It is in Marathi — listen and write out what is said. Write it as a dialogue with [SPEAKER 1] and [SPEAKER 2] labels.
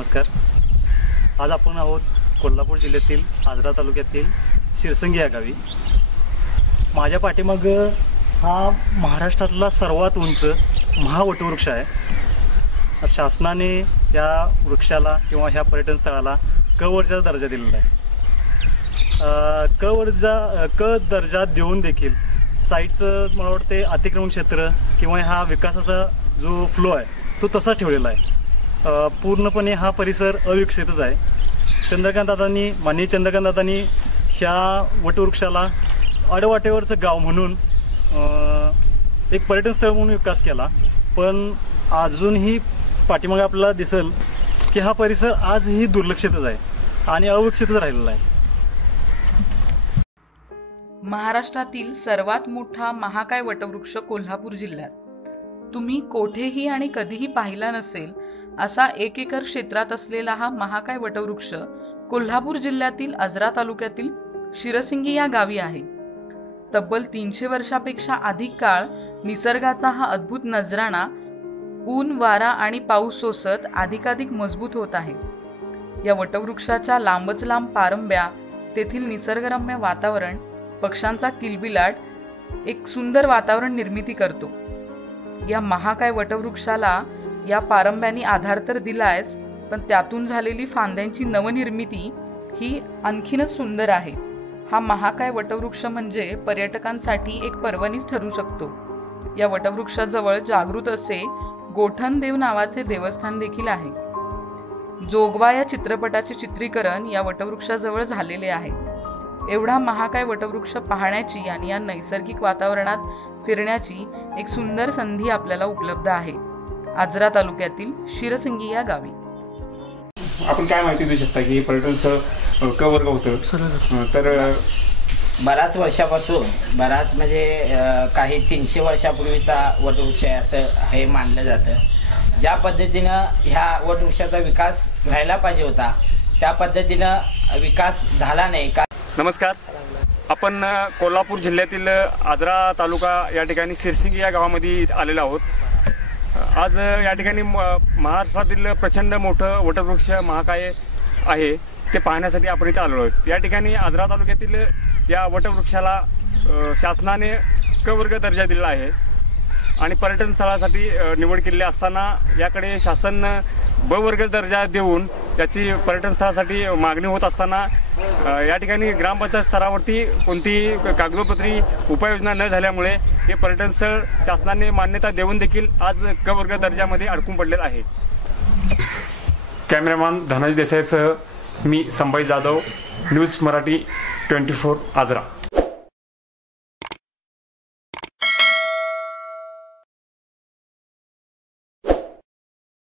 [SPEAKER 1] नमस्कार. आज आपण आहोत कोल्हापूर जिल्ह्यातील आजरा तालुक्यातील शिरसंगी या गावी. माझ्या पाठीमाग हा महाराष्ट्रातला सर्वात उंच महावटवृक्ष आहे. शासनाने या वृक्षाला किंवा ह्या पर्यटन स्थळाला क वर्जाचा दर्जा दिलेला आहे. क वर्जा क दर्जा देऊन देखील साईटचं मला वाटते अतिक्रमण क्षेत्र किंवा हा विकासाचा जो फ्लो आहे तो तसा ठेवलेला आहे. पूर्णपणे हा परिसर अविकसितच आहे. चंद्रकांतदादांनी माननीय चंद्रकांतदादांनी ह्या वटवृक्षाला अडवाटेवरचं गाव म्हणून एक पर्यटन स्थळ म्हणून विकास केला. पण अजूनही पाठीमागे आपल्याला दिसेल की हा परिसर आजही दुर्लक्षितच आहे आणि अविकसितच राहिलेला आहे.
[SPEAKER 2] महाराष्ट्रातील सर्वात मोठा महाकाय वटवृक्ष कोल्हापूर जिल्ह्यात. तुम्ही कोठेही आणि कधीही पाहिला नसेल असा एक एकर क्षेत्रात असलेला हा महाकाय वटवृक्ष कोल्हापूर जिल्ह्यातील आजरा तालुक्यातील शिरसिंगी या गावी आहे. तब्बल तीनशे वर्षापेक्षा अधिक काळ निसर्गाचा हा अद्भुत नजराणा ऊन वारा आणि पाऊस सोसत अधिकाधिक मजबूत होत आहे. या वटवृक्षाच्या लांबच लांब पारंब्या तेथील निसर्गरम्य वातावरण पक्ष्यांचा किलबिलाट एक सुंदर वातावरण निर्मिती करतो. या महाकाय वटवृक्षाला या पारंब्याने आधार तर दिलायच पण त्यातून झालेली फांद्यांची नवनिर्मिती ही आणखीनच सुंदर आहे. हा महाकाय वटवृक्ष म्हणजे पर्यटकांसाठी एक पर्वणीच ठरू शकतो. या वटवृक्षाजवळ जागृत असे गोठणदेव नावाचे देवस्थान देखील आहे. जोगवा या चित्रपटाचे चित्रीकरण या वटवृक्षाजवळ झालेले आहे. एवढा महाकाय वटवृक्ष पाहण्याची आणि या नैसर्गिक वातावरणात फिरण्याची एक सुंदर संधी आपल्याला उपलब्ध आहे. आजरा तालुक्यातील शिरसिंगी या गावी.
[SPEAKER 3] आपण काय माहिती देऊ शकता की हे पर्यटन स्थळ अ, क वर्ग होतं? अ, तर
[SPEAKER 4] बऱ्याच वर्षापासून बराच म्हणजे काही तीनशे वर्षापूर्वीचा वटवृक्ष आहे असं हे मानलं जातं. ज्या पद्धतीनं ह्या वटवृक्षाचा विकास व्हायला पाहिजे होता त्या पद्धतीनं विकास झाला नाही. का
[SPEAKER 3] नमस्कार. आपण कोल्हापूर जिल्ह्यातील आजरा तालुका या ठिकाणी सिरसिंगी या गावामध्ये आलेलो आहोत. आज या ठिकाणी म- महाराष्ट्रातील प्रचंड मोठं वटवृक्ष महाकाय आहे ते पाहण्यासाठी आपण इथे आलेलो आहोत. या ठिकाणी आजरा तालुक्यातील या वटवृक्षाला शासनाने कवर्ग दर्जा दिलेला आहे आणि पर्यटन स्थळासाठी निवड केलेली असताना याकडे शासन ब वर्ग दर्जा देऊन त्याची पर्यटन स्थळासाठी मागणी होत असताना या ठिकाणी ग्रामपंचायत स्तरावरती कोणतीही कागदोपत्री उपाययोजना न झाल्यामुळे हे पर्यटन स्थळ शासनाने मान्यता देऊन देखील आज क वर्ग दर्जामध्ये अडकून पडलेलं आहे. कॅमेरामॅन धनाजी देसाईसह मी संभाई Jadhav news Marathi twenty four Ajara.